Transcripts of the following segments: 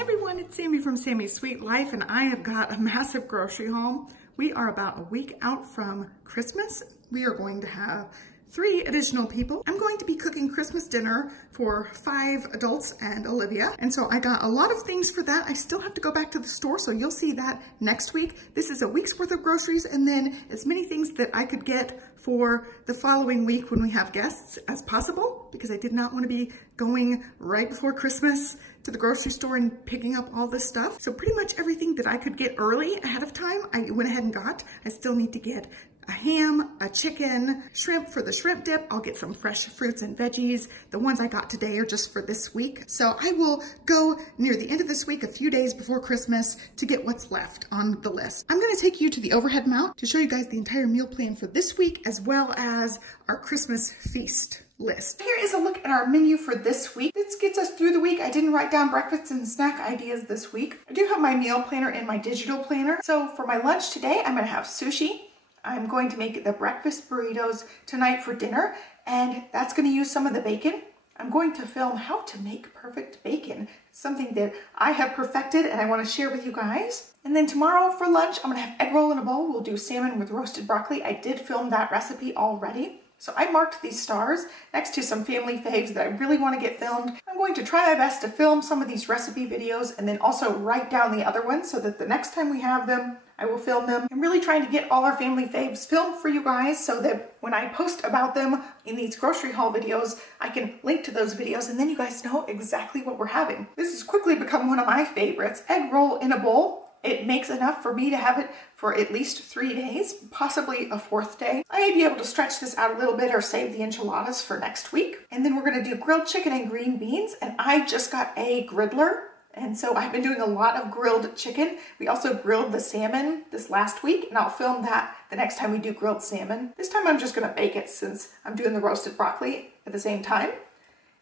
Hey everyone, it's Sammy from Sammy's Sweet Life, and I have got a massive grocery haul. We are about a week out from Christmas. We are going to have 3 additional people. I'm going to be cooking Christmas dinner for 5 adults and Olivia. And so I got a lot of things for that. I still have to go back to the store, so you'll see that next week. This is a week's worth of groceries and then as many things that I could get for the following week when we have guests as possible, because I did not want to be going right before Christmas to the grocery store and picking up all this stuff. So pretty much everything that I could get early ahead of time, I went ahead and got. I still need to get a ham, a chicken, shrimp for the shrimp dip. I'll get some fresh fruits and veggies. The ones I got today are just for this week. So I will go near the end of this week, a few days before Christmas, to get what's left on the list. I'm gonna take you to the overhead mount to show you guys the entire meal plan for this week, as well as our Christmas feast list. Here is a look at our menu for this week. This gets us through the week. I didn't write down breakfast and snack ideas this week. I do have my meal planner in my digital planner. So for my lunch today, I'm gonna have sushi. I'm going to make the breakfast burritos tonight for dinner, and that's going to use some of the bacon. I'm going to film how to make perfect bacon. It's something that I have perfected and I want to share with you guys. And then tomorrow for lunch, I'm going to have egg roll in a bowl. We'll do salmon with roasted broccoli. I did film that recipe already. So I marked these stars next to some family faves that I really want to get filmed. I'm going to try my best to film some of these recipe videos and then also write down the other ones so that the next time we have them, I will film them. I'm really trying to get all our family faves filmed for you guys so that when I post about them in these grocery haul videos, I can link to those videos and then you guys know exactly what we're having. This has quickly become one of my favorites. Egg roll in a bowl. It makes enough for me to have it for at least 3 days, possibly a 4th day. I may be able to stretch this out a little bit or save the enchiladas for next week. And then we're gonna do grilled chicken and green beans. And I just got a griddler. And so I've been doing a lot of grilled chicken. We also grilled the salmon this last week, and I'll film that the next time we do grilled salmon. This time I'm just gonna bake it since I'm doing the roasted broccoli at the same time.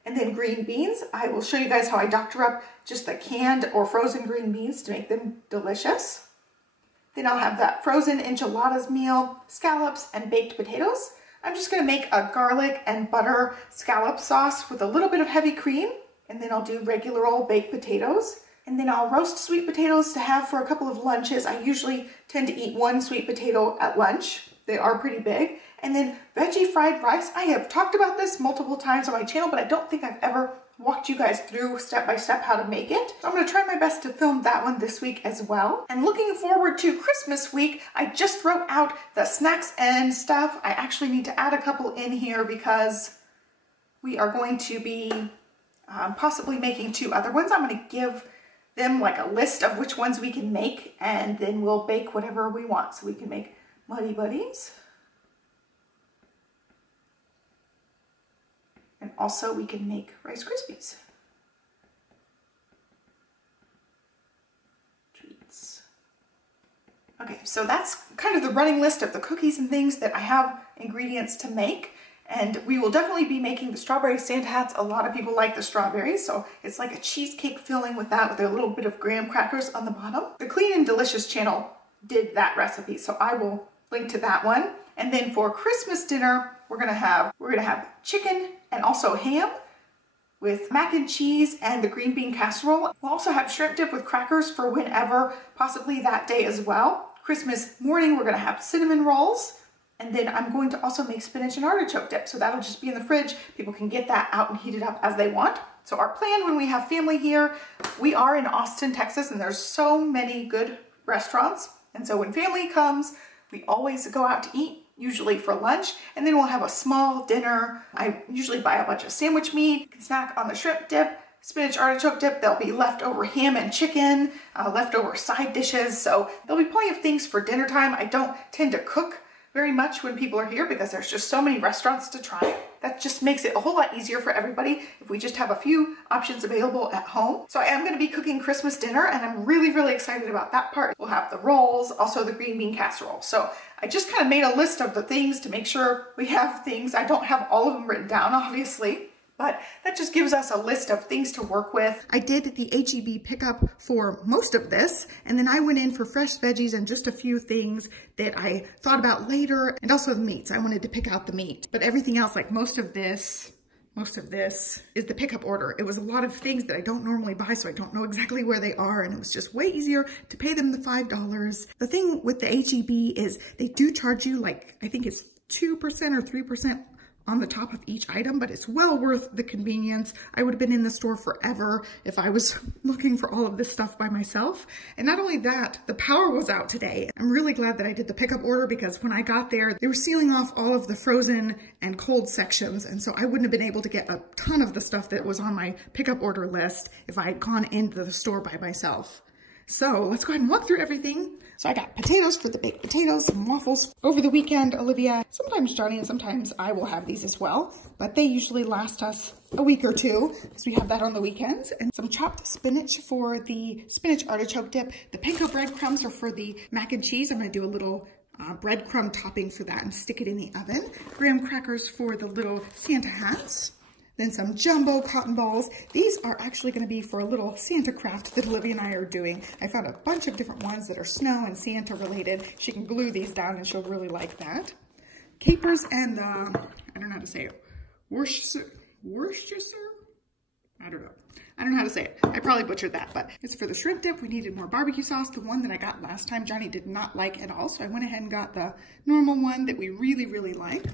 And then green beans, I will show you guys how I doctor up just the canned or frozen green beans to make them delicious. Then I'll have that frozen enchiladas meal, scallops, and baked potatoes. I'm just gonna make a garlic and butter scallop sauce with a little bit of heavy cream. And then I'll do regular old baked potatoes. And then I'll roast sweet potatoes to have for a couple of lunches. I usually tend to eat 1 sweet potato at lunch. They are pretty big. And then veggie fried rice. I have talked about this multiple times on my channel, but I don't think I've ever walked you guys through step by step how to make it. So I'm gonna try my best to film that one this week as well. And looking forward to Christmas week, I just wrote out the snacks and stuff. I actually need to add a couple in here because we are going to be possibly making 2 other ones. I'm going to give them like a list of which ones we can make, and then we'll bake whatever we want. So we can make Muddy Buddies. And also we can make Rice Krispies. Treats. Okay, so that's kind of the running list of the cookies and things that I have ingredients to make. And we will definitely be making the strawberry Santa hats. A lot of people like the strawberries, so it's like a cheesecake filling with that, with a little bit of graham crackers on the bottom. The Clean and Delicious channel did that recipe, so I will link to that one. And then for Christmas dinner, we're gonna have chicken and also ham with mac and cheese and the green bean casserole. We'll also have shrimp dip with crackers for whenever, possibly that day as well. Christmas morning, we're gonna have cinnamon rolls. And then I'm going to also make spinach and artichoke dip. So that'll just be in the fridge. People can get that out and heat it up as they want. So our plan when we have family here, we are in Austin, Texas, and there's so many good restaurants. And so when family comes, we always go out to eat, usually for lunch, and then we'll have a small dinner. I usually buy a bunch of sandwich meat, you can snack on the shrimp dip, spinach artichoke dip. There'll be leftover ham and chicken, leftover side dishes. So there'll be plenty of things for dinner time. I don't tend to cook very much when people are here because there's just so many restaurants to try. That just makes it a whole lot easier for everybody if we just have a few options available at home. So I am going to be cooking Christmas dinner and I'm really, really excited about that part. We'll have the rolls, also the green bean casserole. So I just kind of made a list of the things to make sure we have things. I don't have all of them written down, obviously, but that just gives us a list of things to work with. I did the H-E-B pickup for most of this, and then I went in for fresh veggies and just a few things that I thought about later, and also the meats. I wanted to pick out the meat, but everything else, like most of this Most of this is the pickup order. It was a lot of things that I don't normally buy, so I don't know exactly where they are, and it was just way easier to pay them the $5. The thing with the HEB is they do charge you like, I think it's 2% or 3% on the top of each item, but it's well worth the convenience. I would have been in the store forever if I was looking for all of this stuff by myself. And not only that, the power was out today. I'm really glad that I did the pickup order because when I got there, they were sealing off all of the frozen and cold sections. And so I wouldn't have been able to get a ton of the stuff that was on my pickup order list if I had gone into the store by myself. So let's go ahead and walk through everything. So I got potatoes for the baked potatoes, some waffles. Over the weekend, Olivia, sometimes Johnny and sometimes I will have these as well, but they usually last us a week or two because we have that on the weekends. And some chopped spinach for the spinach artichoke dip. The panko breadcrumbs are for the mac and cheese. I'm gonna do a little breadcrumb topping for that and stick it in the oven. Graham crackers for the little Santa hats. Then some jumbo cotton balls. These are actually gonna be for a little Santa craft that Olivia and I are doing. I found a bunch of different ones that are snow and Santa related. She can glue these down and she'll really like that. Capers and I don't know how to say it. Worcestershire? I don't know. I don't know how to say it. I probably butchered that, but it's for the shrimp dip. We needed more barbecue sauce. The one that I got last time, Johnny did not like at all, so I went ahead and got the normal one that we really, really like.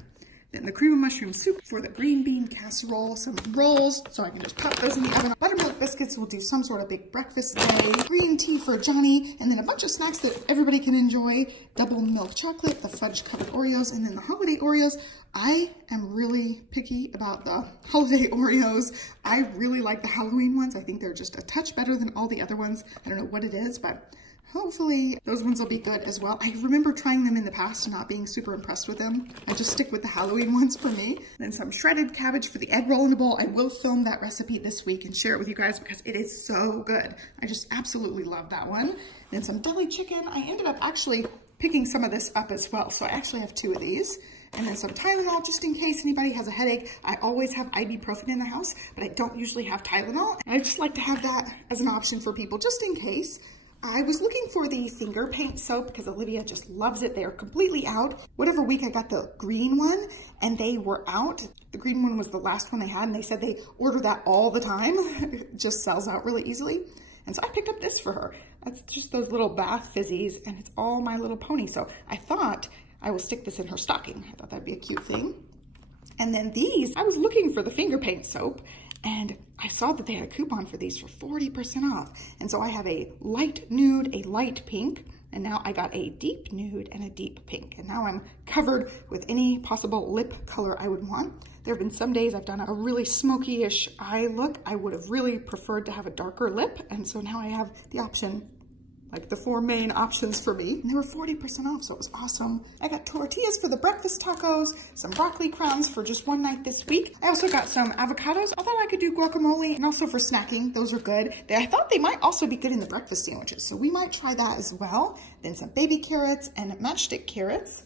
Then the cream of mushroom soup for the green bean casserole, some rolls, so I can just pop those in the oven. Buttermilk biscuits, we'll do some sort of big breakfast day. Green tea for Johnny, and then a bunch of snacks that everybody can enjoy. Double milk chocolate, the fudge covered Oreos, and then the holiday Oreos. I am really picky about the holiday Oreos. I really like the Halloween ones. I think they're just a touch better than all the other ones. I don't know what it is, but hopefully those ones will be good as well. I remember trying them in the past and not being super impressed with them. I just stick with the Halloween ones for me. Then some shredded cabbage for the egg roll in a bowl. I will film that recipe this week and share it with you guys because it is so good. I just absolutely love that one. Then some deli chicken. I ended up actually picking some of this up as well. So I actually have 2 of these. And then some Tylenol just in case anybody has a headache. I always have ibuprofen in the house, but I don't usually have Tylenol. And I just like to have that as an option for people just in case. I was looking for the finger paint soap because Olivia just loves it. They are completely out. Whatever week I got the green one and they were out. The green one was the last one they had and they said they order that all the time. It just sells out really easily. And so I picked up this for her. It's just those little bath fizzies and it's all My Little Pony. So I thought I will stick this in her stocking. I thought that'd be a cute thing. And then these, I was looking for the finger paint soap and I saw that they had a coupon for these for 40% off. And so I have a light nude, a light pink, and now I got a deep nude and a deep pink. And now I'm covered with any possible lip color I would want. There have been some days I've done a really smoky-ish eye look. I would have really preferred to have a darker lip. And so now I have the option, like the 4 main options for me. And they were 40% off, so it was awesome. I got tortillas for the breakfast tacos, some broccoli crowns for just one night this week. I also got some avocados. I thought I could do guacamole and also for snacking. Those are good. I thought they might also be good in the breakfast sandwiches, so we might try that as well. Then some baby carrots and matchstick carrots.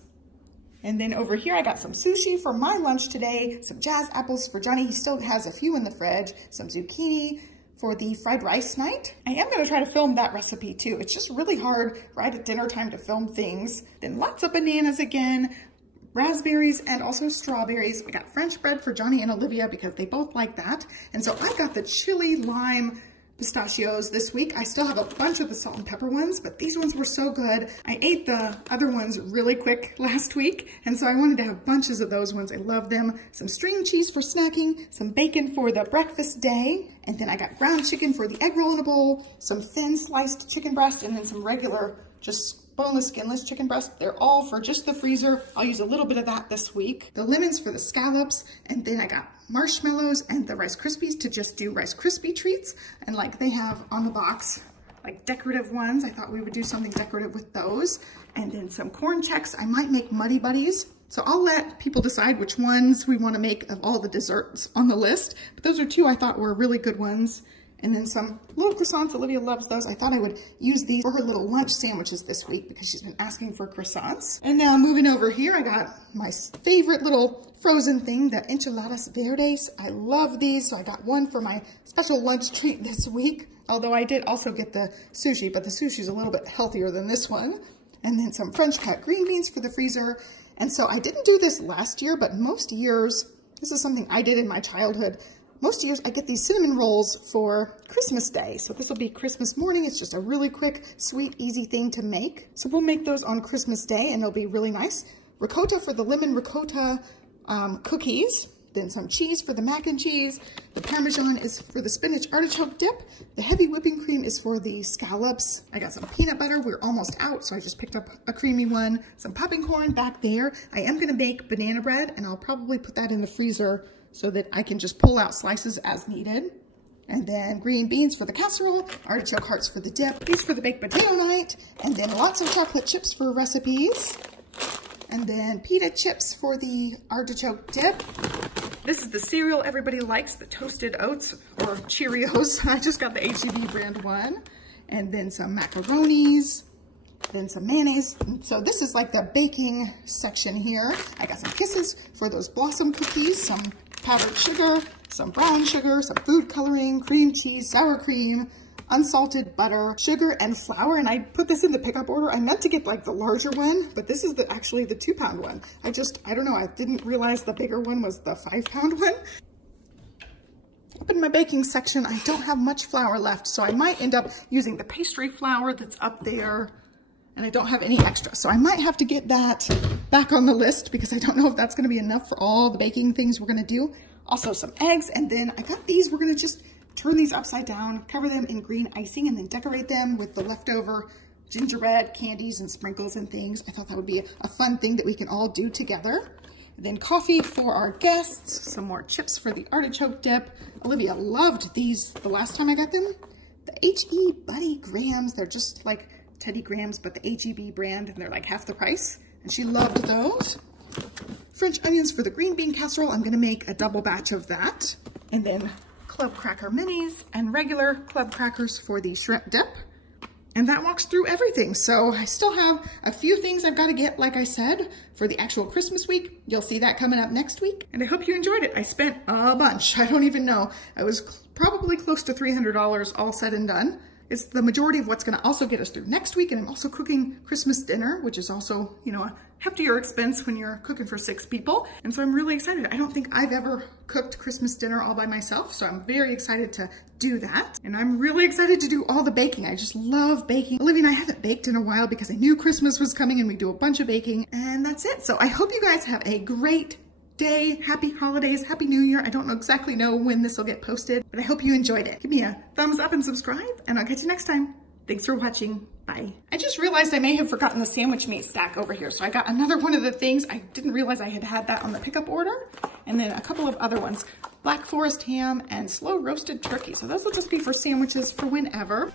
And then over here, I got some sushi for my lunch today, some jazz apples for Johnny. He still has a few in the fridge, some zucchini for the fried rice night. I am gonna try to film that recipe too. It's just really hard right at dinner time to film things. Then lots of bananas again, raspberries and also strawberries. We got French bread for Johnny and Olivia because they both like that. And so I got the chili lime pistachios this week. I still have a bunch of the salt and pepper ones, but these ones were so good. I ate the other ones really quick last week, and so I wanted to have bunches of those ones. I love them. Some string cheese for snacking, some bacon for the breakfast day, and then I got ground chicken for the egg roll in a bowl, some thin sliced chicken breast, and then some regular, just boneless, skinless chicken breast. They're all for just the freezer. I'll use a little bit of that this week. The lemons for the scallops, and then I got marshmallows and the Rice Krispies to just do Rice Krispie treats. And like they have on the box, like decorative ones. I thought we would do something decorative with those. And then some corn checks. I might make Muddy Buddies. So I'll let people decide which ones we want to make of all the desserts on the list. But those are 2 I thought were really good ones. And then some little croissants. Olivia loves those. I thought I would use these for her little lunch sandwiches this week because she's been asking for croissants. And now moving over here, I got my favorite little frozen thing, the enchiladas verdes. I love these, so I got one for my special lunch treat this week. Although I did also get the sushi, but the sushi is a little bit healthier than this one. And then some French cut green beans for the freezer. And so I didn't do this last year, but most years This is something I did in my childhood. Most years I get these cinnamon rolls for Christmas Day. So this will be Christmas morning. It's just a really quick, sweet, easy thing to make. So we'll make those on Christmas Day and they'll be really nice. Ricotta for the lemon ricotta cookies. Then some cheese for the mac and cheese. The Parmesan is for the spinach artichoke dip. The heavy whipping cream is for the scallops. I got some peanut butter. We're almost out, so I just picked up a creamy one. Some popping corn back there. I am gonna make banana bread and I'll probably put that in the freezer so that I can just pull out slices as needed. And then green beans for the casserole, artichoke hearts for the dip, these for the baked potato night, and then lots of chocolate chips for recipes. And then pita chips for the artichoke dip. This is the cereal everybody likes, the toasted oats or Cheerios. I just got the H-E-B brand one. And then some macaronis, then some mayonnaise. And so this is like the baking section here. I got some kisses for those blossom cookies, some powdered sugar, some brown sugar, some food coloring, cream cheese, sour cream, unsalted butter, sugar, and flour. And I put this in the pickup order. I meant to get like the larger one, but this is actually the 2-pound one. I don't know, I didn't realize the bigger one was the 5-pound one. Up in my baking section, I don't have much flour left, so I might end up using the pastry flour that's up there, and I don't have any extra. So I might have to get that back on the list because I don't know if that's gonna be enough for all the baking things we're gonna do. Also some eggs, and then I got these. We're gonna just turn these upside down, cover them in green icing, and then decorate them with the leftover gingerbread candies and sprinkles and things. I thought that would be a fun thing that we can all do together. And then coffee for our guests, some more chips for the artichoke dip. Olivia loved these the last time I got them. The H-E Buddy Grahams, they're just like Teddy Grahams, but the H-E-B brand, and they're like half the price. And she loved those. French onions for the green bean casserole. I'm gonna make a double batch of that. And then club cracker minis and regular club crackers for the shrimp dip. And that walks through everything. So I still have a few things I've got to get, like I said, for the actual Christmas week. You'll see that coming up next week. And I hope you enjoyed it. I spent a bunch. I don't even know. I was probably close to $300 all said and done. It's the majority of what's going to also get us through next week. And I'm also cooking Christmas dinner, which is also, you know, a heftier expense when you're cooking for 6 people. And so I'm really excited. I don't think I've ever cooked Christmas dinner all by myself. So I'm very excited to do that. And I'm really excited to do all the baking. I just love baking. Olivia and I haven't baked in a while because I knew Christmas was coming and we do a bunch of baking. And that's it. So I hope you guys have a great day. Happy holidays. Happy New Year. I don't exactly know when this will get posted, but I hope you enjoyed it. Give me a thumbs up and subscribe, and I'll catch you next time. Thanks for watching. Bye. I just realized I may have forgotten the sandwich meat stack over here. So I got another one of the things. I didn't realize I had that on the pickup order. And then a couple of other ones. Black Forest ham and slow roasted turkey. So those will just be for sandwiches for whenever.